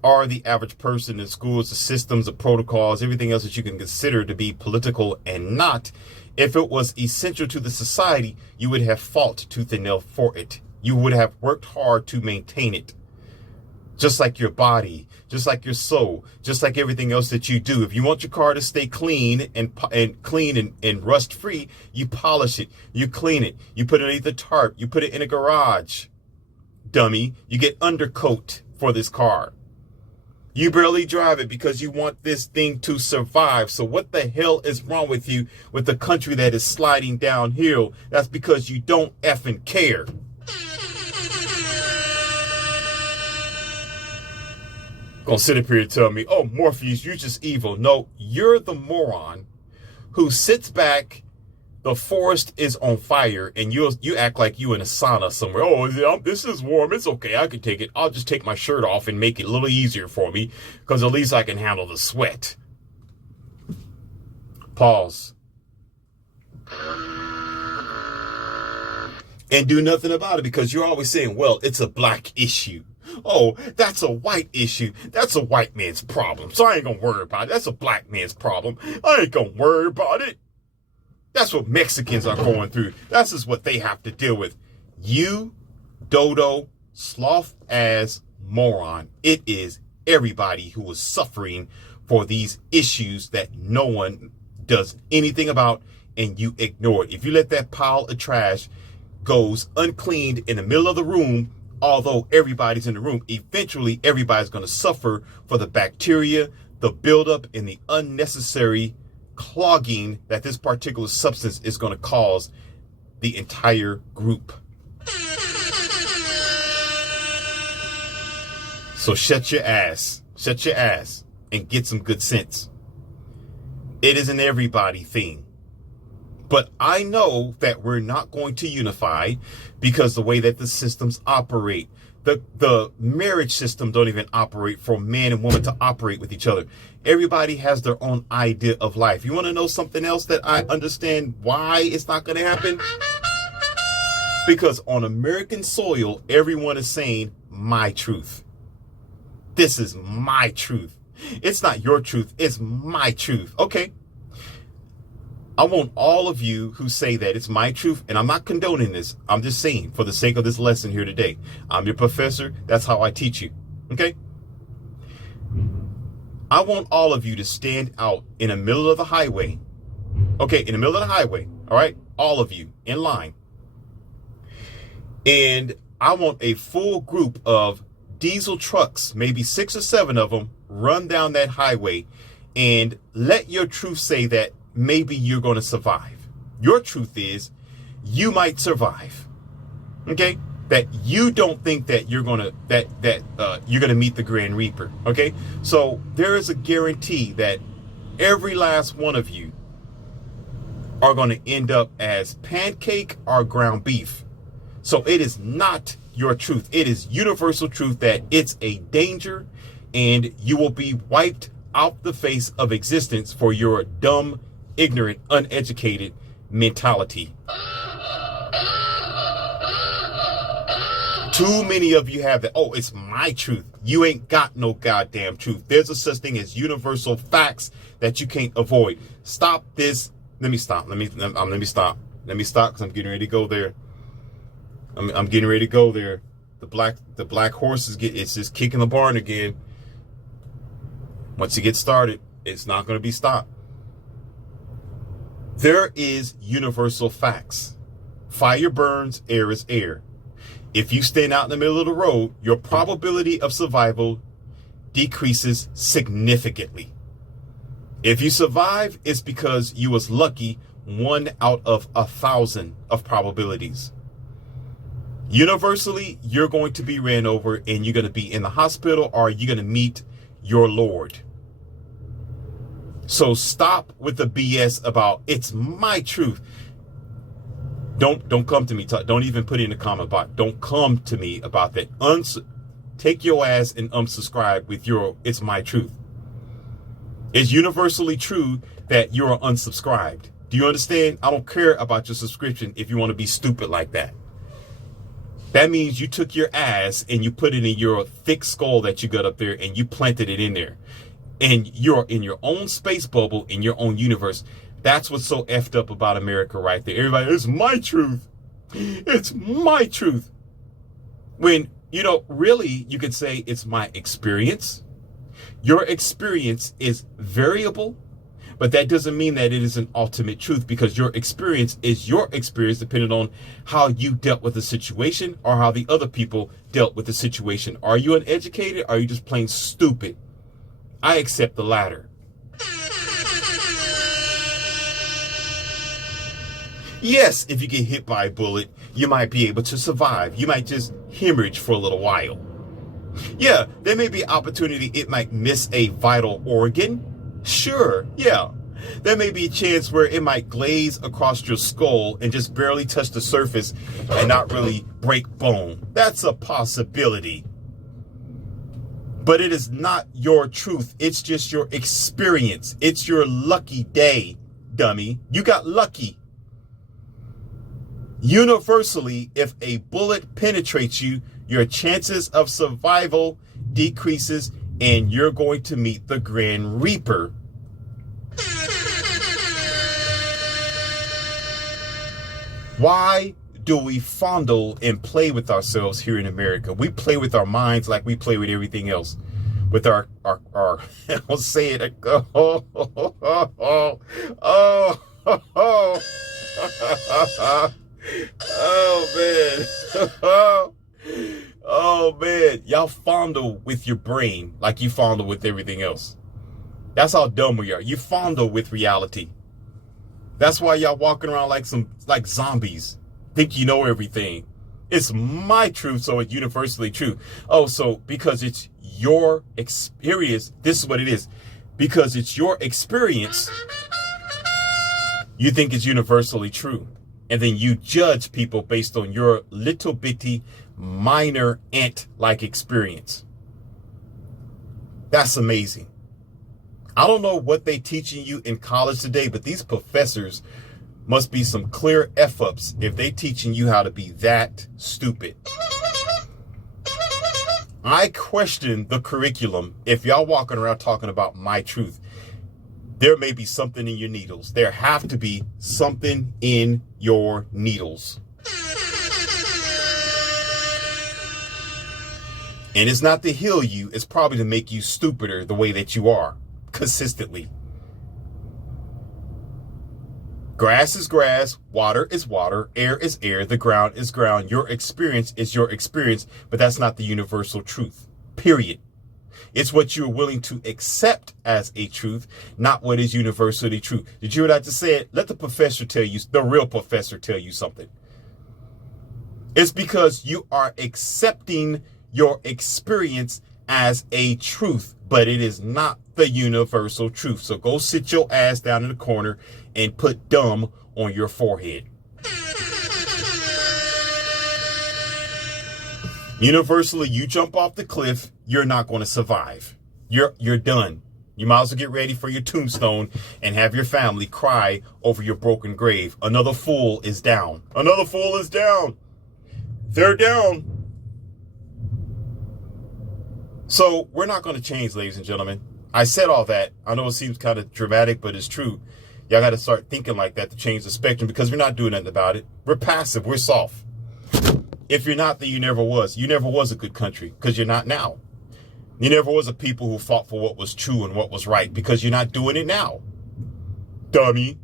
or the average person in schools, the systems, the protocols, everything else that you can consider to be political and not, if it was essential to the society, you would have fought tooth and nail for it. You would have worked hard to maintain it. Just like your body, just like your soul, just like everything else that you do. If you want your car to stay clean and rust free, you polish it, you clean it, you put it underneath the tarp, you put it in a garage. Dummy, you get undercoat for this car. You barely drive it because you want this thing to survive. So what the hell is wrong with you with the country that is sliding downhill? That's because you don't effing care. Gonna sit up here and tell me, oh, Morpheus, you're just evil. No, you're the moron who sits back, the forest is on fire, and you act like you in a sauna somewhere. Oh, this is warm. It's okay. I can take it. I'll just take my shirt off and make it a little easier for me, because at least I can handle the sweat. Pause. And do nothing about it, because you're always saying, well, it's a black issue. Oh, that's a white issue. That's a white man's problem. So I ain't gonna worry about it. That's a black man's problem. I ain't gonna worry about it. That's what Mexicans are going through. That's just what they have to deal with. You, dodo, sloth-ass moron. It is everybody who is suffering for these issues that no one does anything about, and you ignore it. If you let that pile of trash goes uncleaned in the middle of the room, although everybody's in the room, eventually everybody's going to suffer for the bacteria, the buildup, and the unnecessary clogging that this particular substance is going to cause the entire group. So shut your ass, and get some good sense. It is an everybody thing. But I know that we're not going to unify, because the way that the systems operate, the marriage system don't even operate for man and woman to operate with each other. Everybody has their own idea of life. You want to know something else that I understand why it's not going to happen? Because on American soil, everyone is saying my truth. This is my truth. It's not your truth. It's my truth. Okay. I want all of you who say that it's my truth, and I'm not condoning this. I'm just saying, for the sake of this lesson here today, I'm your professor. That's how I teach you. Okay? I want all of you to stand out in the middle of the highway. Okay, in the middle of the highway. All right? All of you in line. And I want a full group of diesel trucks, maybe 6 or 7 of them, run down that highway, and let your truth say that maybe you're going to survive. Your truth is you might survive. Okay? That you don't think that you're going to you're going to meet the Grand Reaper. Okay? So there is a guarantee that every last one of you are going to end up as pancake or ground beef. So it is not your truth. It is universal truth that it's a danger, and you will be wiped out the face of existence for your dumb, ignorant, uneducated mentality. Too many of you have that. Oh, it's my truth. You ain't got no goddamn truth. There's a such thing as universal facts that you can't avoid. Stop this. Let me stop. Let me stop. Let me stop, because I'm getting ready to go there. I'm getting ready to go there. The black horse it's just kicking the barn again. Once you get started, it's not going to be stopped. There is universal facts. Fire burns, air is air. If you stand out in the middle of the road, your probability of survival decreases significantly. If you survive, it's because you was lucky, 1 out of 1,000 of probabilities. Universally, you're going to be ran over, and you're going to be in the hospital, or you're going to meet your Lord. So stop with the BS about it's my truth. Don't come to me. Don't even put it in the comment box. Don't come to me about that. Take your ass and unsubscribe with your it's my truth. It's universally true that you're unsubscribed. Do you understand? I don't care about your subscription if you want to be stupid like that. That means you took your ass and you put it in your thick skull that you got up there, and you planted it in there. And you're in your own space bubble, in your own universe. That's what's so effed up about America right there. Everybody, it's my truth. It's my truth. When, really, you could say it's my experience. Your experience is variable, but that doesn't mean that it is an ultimate truth, because your experience is your experience depending on how you dealt with the situation or how the other people dealt with the situation. Are you uneducated? Or are you just plain stupid? I accept the latter. Yes, if you get hit by a bullet, you might be able to survive. You might just hemorrhage for a little while. Yeah, there may be opportunity it might miss a vital organ. Sure, yeah. There may be a chance where it might glaze across your skull and just barely touch the surface and not really break bone. That's a possibility. But it is not your truth. It's just your experience. It's your lucky day, dummy. You got lucky. Universally, if a bullet penetrates you, your chances of survival decreases and you're going to meet the Grand Reaper. Why do we fondle and play with ourselves here in America? We play with our minds like we play with everything else. With our I'll say it. Oh man, y'all fondle with your brain like you fondle with everything else. That's how dumb we are. You fondle with reality. That's why y'all walking around like zombies. Think you know everything. It's my truth, so it's universally true. Oh, so because it's your experience, this is what it is. Because it's your experience, you think it's universally true. And then you judge people based on your little bitty minor ant-like experience. That's amazing. I don't know what they teaching you in college today, but these professors must be some clear F-ups if they teaching you how to be that stupid. I question the curriculum if y'all walking around talking about my truth. There may be something in your needles. There have to be something in your needles. And it's not to heal you. It's probably to make you stupider the way that you are consistently. Grass is grass. Water is water. Air is air. The ground is ground. Your experience is your experience, but that's not the universal truth. Period. It's what you're willing to accept as a truth, not what is universally true. Did you hear what I just said? Let the professor tell you, the real professor tell you something. It's because you are accepting your experience as a truth, but it is not the universal truth. So go sit your ass down in the corner and put dumb on your forehead. Universally, you jump off the cliff, you're not going to survive. You're done. You might as well get ready for your tombstone and have your family cry over your broken grave. Another fool is down. Another fool is down. They're down. So we're not going to change, ladies and gentlemen. I said all that. I know it seems kind of dramatic, but it's true. Y'all got to start thinking like that to change the spectrum because we're not doing nothing about it. We're passive. We're soft. If you're not, then you never was. You never was a good country because you're not now. You never was a people who fought for what was true and what was right because you're not doing it now. Dummy.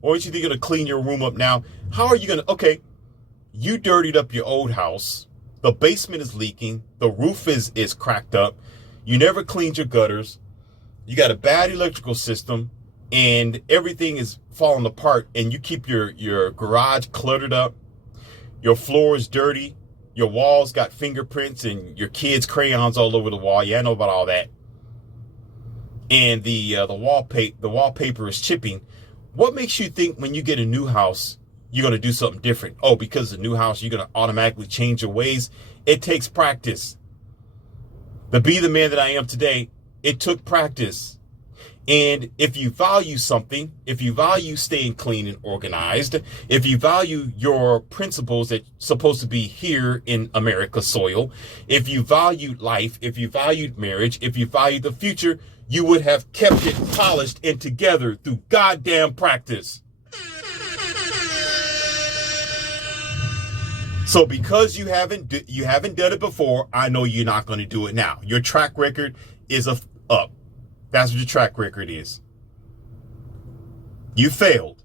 Or aren't you going to clean your room up now? How are you going to? Okay, you dirtied up your old house. The basement is leaking. The roof is cracked up. You never cleaned your gutters. You got a bad electrical system and everything is falling apart and you keep your garage cluttered up. Your floor is dirty. Your walls got fingerprints and your kids' crayons all over the wall. Yeah, I know about all that. And the wallpaper is chipping. What makes you think when you get a new house, you're going to do something different? Oh, because the new house, you're going to automatically change your ways. It takes practice. To be the man that I am today, it took practice. And if you value something, if you value staying clean and organized, if you value your principles that's supposed to be here in America's soil, if you valued life, if you valued marriage, if you valued the future, you would have kept it polished and together through goddamn practice. So because you haven't done it before, I know you're not going to do it now. Your track record is up. That's what your track record is. You failed,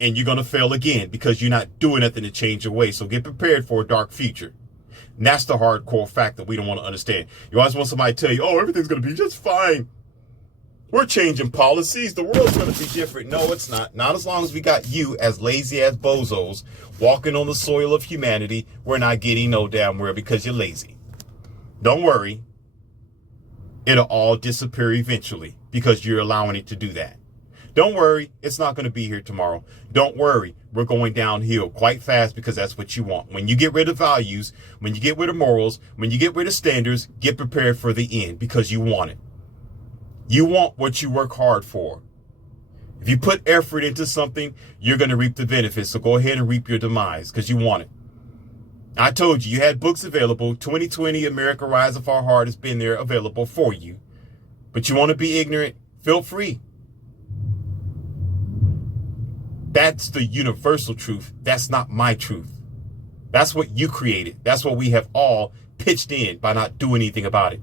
and you're going to fail again because you're not doing nothing to change your way. So get prepared for a dark future. And that's the hardcore fact that we don't want to understand. You always want somebody to tell you, oh, everything's going to be just fine. We're changing policies. The world's going to be different. No, it's not. Not as long as we got you as lazy as bozos walking on the soil of humanity. We're not getting no damn where because you're lazy. Don't worry. It'll all disappear eventually because you're allowing it to do that. Don't worry, it's not going to be here tomorrow. Don't worry, we're going downhill quite fast because that's what you want. When you get rid of values, when you get rid of morals, when you get rid of standards, get prepared for the end because you want it. You want what you work hard for. If you put effort into something, you're going to reap the benefits. So go ahead and reap your demise because you want it. I told you, you had books available. 2020 America Rise of Our Heart has been there available for you. But you want to be ignorant? Feel free. That's the universal truth. That's not my truth. That's what you created. That's what we have all pitched in by not doing anything about it.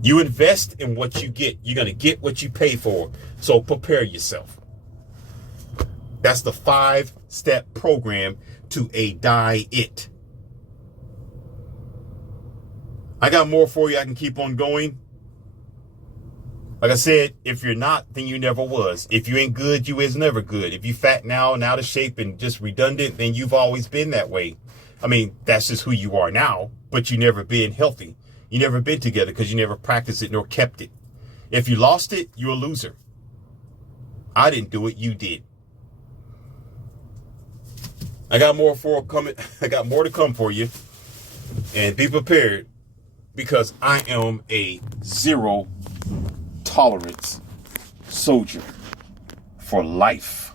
You invest in what you get. You're going to get what you pay for. So prepare yourself. That's the 5-step program to a DiE-It. I got more for you. I can keep on going. Like I said, if you're not, then you never was. If you ain't good, you is never good. If you fat now and out of shape and just redundant, then you've always been that way. I mean, that's just who you are now, but you never been healthy. You never been together because you never practiced it nor kept it. If you lost it, you're a loser. I didn't do it. You did. I got more to come for you. And be prepared because I am a zero tolerance soldier for life.